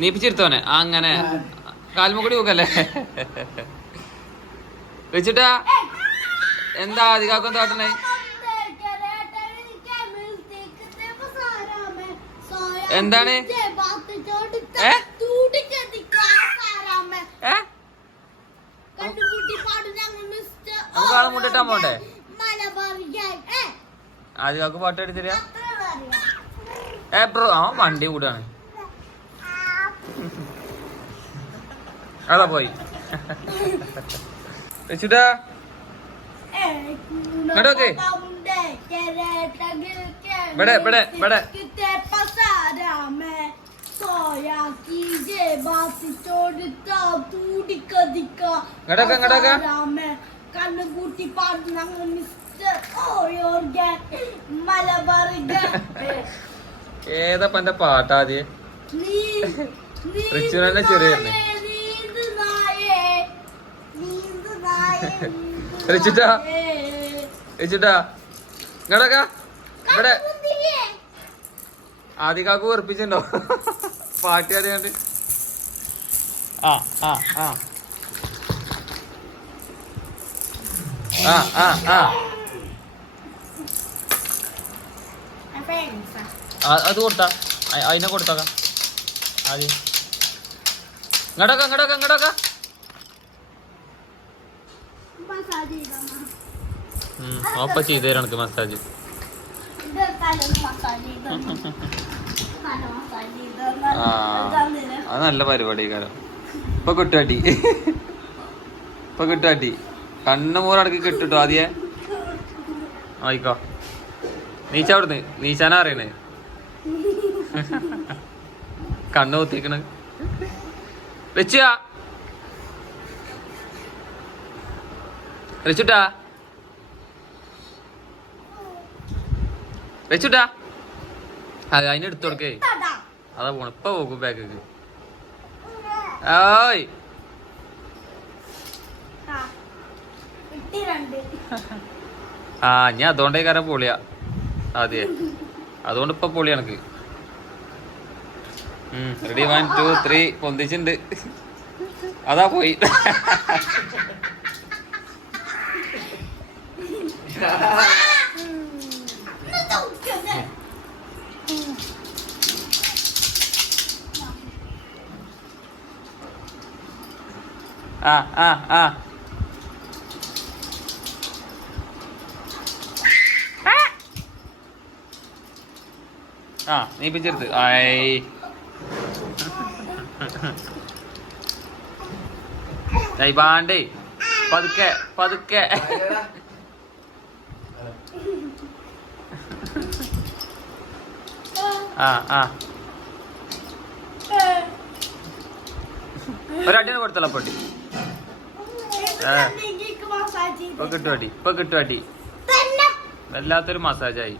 നീപ്പിച്ചിരുത്തോനെ. അങ്ങനെ. കാൽമുകൂടി നോക്കല്ലേ വെച്ചിട്ടാ? എന്താ അധികാക്കം തോട്ടണേ എന്താണ്? മുട്ടിട്ടാ പോണ്ടേ? ആദ്യ കാക്ക് പാട്ട് എടുത്തില്ല? ഏ ബ്രോ ആ വണ്ടി കൂടാണ്. അതാ പോയി വെച്ചിട്ടാ ഇങ്ങോട്ടോക്ക്. ഇവിടെ, ഇവിടെ, ഇവിടെ. ഇങ്ങോട്ടൊക്കെ, ഇങ്ങോട്ടൊക്കെ. കണ്ണുകൂട്ടി പാടുന്ന മിസ്റ്റർ മലബാറിഗൻ ഏതപ്പ എന്റെ പാട്ടാദ്യേ നീ നീ റിച്ചുവിനെ ചെറിയ നീന്ത് നായേ ഇങ്ങടക്ക ഇവിടെ. ആദ്യ ആദികാക്ക് വെറുപ്പിച്ചിട്ടുണ്ടോ? പാട്ട് അറിയാണ്ട് ആ ആ ആ. ആ ആ ആ. അത് കൊടുത്താ. അതിനെ കൊടുത്താക്ക. ആദ്യം. ഇങ്ങടക്കാം ഇങ്ങടക്കാം ഇങ്ങോട്ടൊക്കെ. ഒപ്പം ചെയ്തു തരാം എനിക്ക് മസാജ്. അത് നല്ല പരിപാടി കാലം. ഇപ്പൊ കിട്ടുവാട്ടി ഇപ്പൊ കിട്ടുവാട്ടി കണ്ണു മൂറടക്ക് കിട്ടുട്ടോ ആദ്യേ? ആയിക്കോ. നീച്ച അവിടുന്ന്? നീച്ചാനാ അറിയണേ കണ്ണു കുത്തിക്കണ് വെച്ചാ വെച്ചുട്ടാ വെച്ചുട്ടാ അത് അതിനെടുത്തു കൊടുക്കേ. തടാ. അതാ പോണ. ഇപ്പൊ പോകും ബാക്ക് ഓയ്. ആ. ആ ഞാൻ അതുകൊണ്ടേ കാരണം പൊളിയാ. ആദ്യേ. അതുകൊണ്ട് ഇപ്പൊ പൊളി എനക്ക്. റെഡി വൺ ടു ത്രീ പൊന്തിച്ചിണ്ട്. അതാ പോയി. ഒന്ന് നോക്കണേ. ആ ആ ആ ആ നീ പിച്ചെടുത്ത് ആയി ബാണ്ടേ പതുക്കെ പതുക്കെ ആ ആ. കൊടുത്തല്ല പൊട്ടി ഇപ്പൊ കിട്ടുവടി ഇപ്പൊ കിട്ടുവടി. വല്ലാത്തൊരു മസാജായി.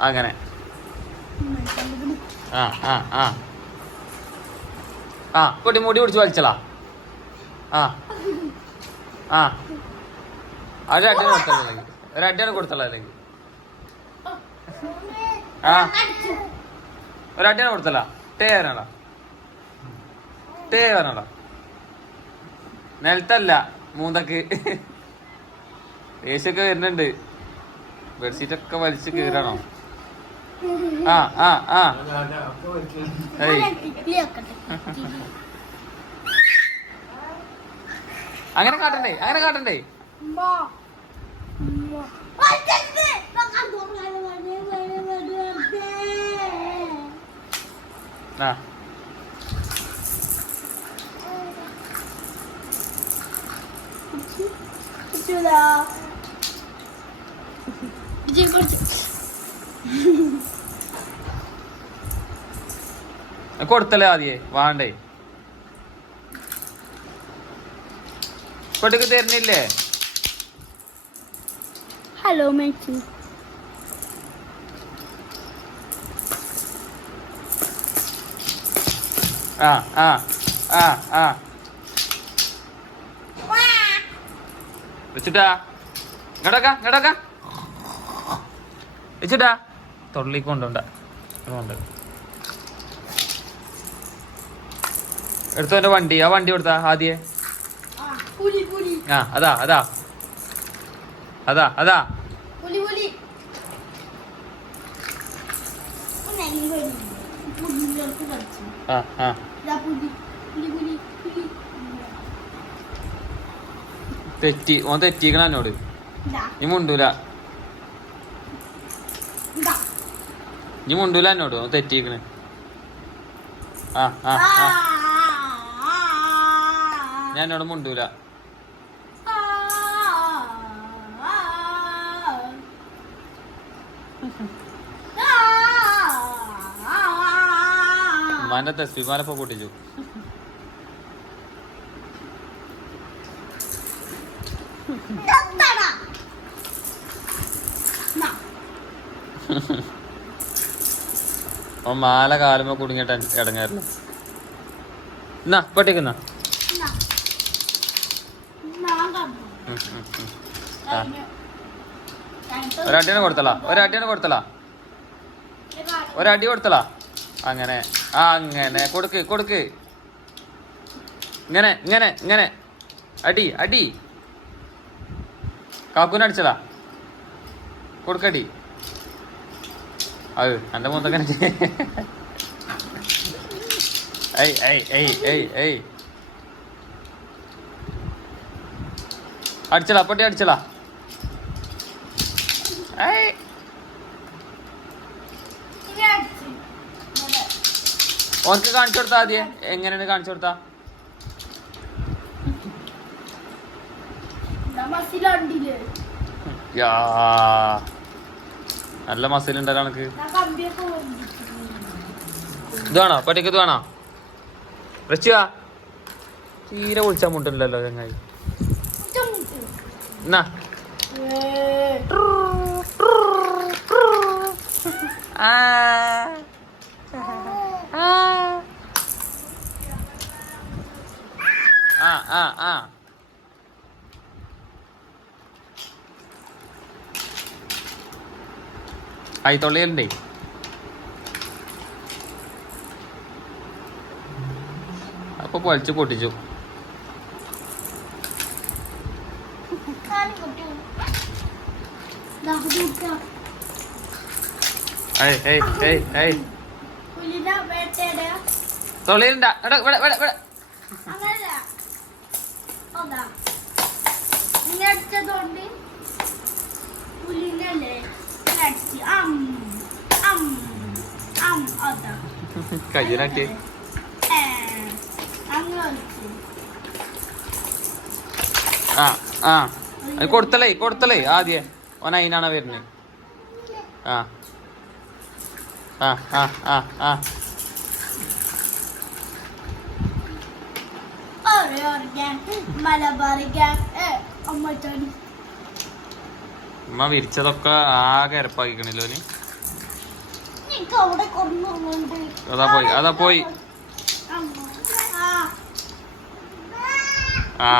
അങ്ങനെ. ആ ആ ആ. ആ പൊട്ടി മുടി പിടിച്ച് വലിച്ചളാ. ആ. ആ. ഒരു അടിയാണ് കൊടുത്തല്ലോ അല്ലെങ്കിൽ. ഒരു അടിയാണ് കൊടുത്തല്ലോ അല്ലെങ്കിൽ. ആ. കൊടുത്തല്ല. ടേ വരണടാ. ടേ വരണടാ. നിലത്തല്ല മൂന്നക്ക്. ഏശൊക്കെ വരുന്നുണ്ട്. ബെഡ്ഷീറ്റ് ഒക്കെ വലിച്ചു കീറണോ? ആ ആ ആ. അങ്ങനെ കാട്ടണ്ടേ? അങ്ങനെ കാട്ടണ്ടേ? ആ. കൊടുത്തല്ലേ ആദ്യേ? വാണ്ടേ. കൊട്ടിക്ക് തരുന്നില്ലേ? ഹലോ മേച്ചു ആ ആ ആ ആ. എടുത്തോ എന്റെ വണ്ടി. ആ വണ്ടി കൊടുത്താ ആദ്യേ. ആ അതാ അതാ. അതാ അതാ. ആ ആ. തെറ്റി ഓൻ തെറ്റിക്കണ എന്നോട് ഇതാ. നീ മുണ്ടൂല. ഇതാ. നീ മുണ്ടൂല എന്നോട് ഓൻ തെറ്റിക്കണ. ആ ആ ആ. ഞാൻ എന്നോട് മുണ്ടൂല. ഉമ്മാന്റെ തസ്ബിമാലപ്പോ പൊട്ടിച്ചു ഓ മാല കാലുമ്പോ കുടുങ്ങിട്ട് ഇടങ്ങാറില്ല എന്നാ പൊട്ടിക്കുന്ന ഒരടിയാണ് കൊടുത്തലാ ഒരടിയാണ് കൊടുത്തലാ ഒരടി കൊടുത്തലാ അങ്ങനെ. അങ്ങനെ. കൊടുക്ക് കൊടുക്ക്. ഇങ്ങനെ ഇങ്ങനെ ഇങ്ങനെ. അടി അടി. കാക്കൂനെ അടിച്ചതാ. കൊടുക്കടി. അത് എന്റെ മുന്തങ്ങനെ ഐ ഐ ഐ ഐ ഐ. അടിച്ചടാ പൊട്ടി അടിച്ചടാ ഏയ് ഓനക്ക് കാണിച്ചു കൊടുത്താ ആദ്യം. എങ്ങനെയാണ് കാണിച്ചു കൊടുത്താ? നല്ല മസിൽ ഉണ്ടല്ലോ കണക്ക് ഇത് വേണോ? പട്ടിക്ക് ഇത് വേണോ? റച്ചുവാ തീരെ വിളിച്ചാൽ മുട്ടുണ്ടല്ലോ ചങ്ങായി. എന്നാ? ആ. ആ ആ ആ ആയിത്തൊള്ളിയലുണ്ടേ അപ്പൊ പൊളിച്ച് പൊട്ടിച്ചു ഏയ് ഏയ് ഏയ് ഏയ് പുലിനെ വേട്ടയുടെ തൊള്ളിയിലുണ്ടാ എടാ ഇവിടെ ഇവിടെ ഇവിടെ അങ്ങനല്ല അതാ. നിങ്ങൾ അടിച്ചതുകൊണ്ട് പുലിനല്ലേ? അടിച്ച് അം അം അം അതാ. കളിച്ച്. ആ ആ. അത് കൊടുത്തലേ കൊടുത്തലേ. ആദ്യേ. ഓൻ അതിനാണ് വരുന്നത് ആ. ആ ആ ആ ആ. ഉമ്മ വിരിച്ചതൊക്കെ ആകെ ഇരപ്പാക്കിക്കണല്ലോ നീ. അതാ പോയി, അതാ പോയി. ആ.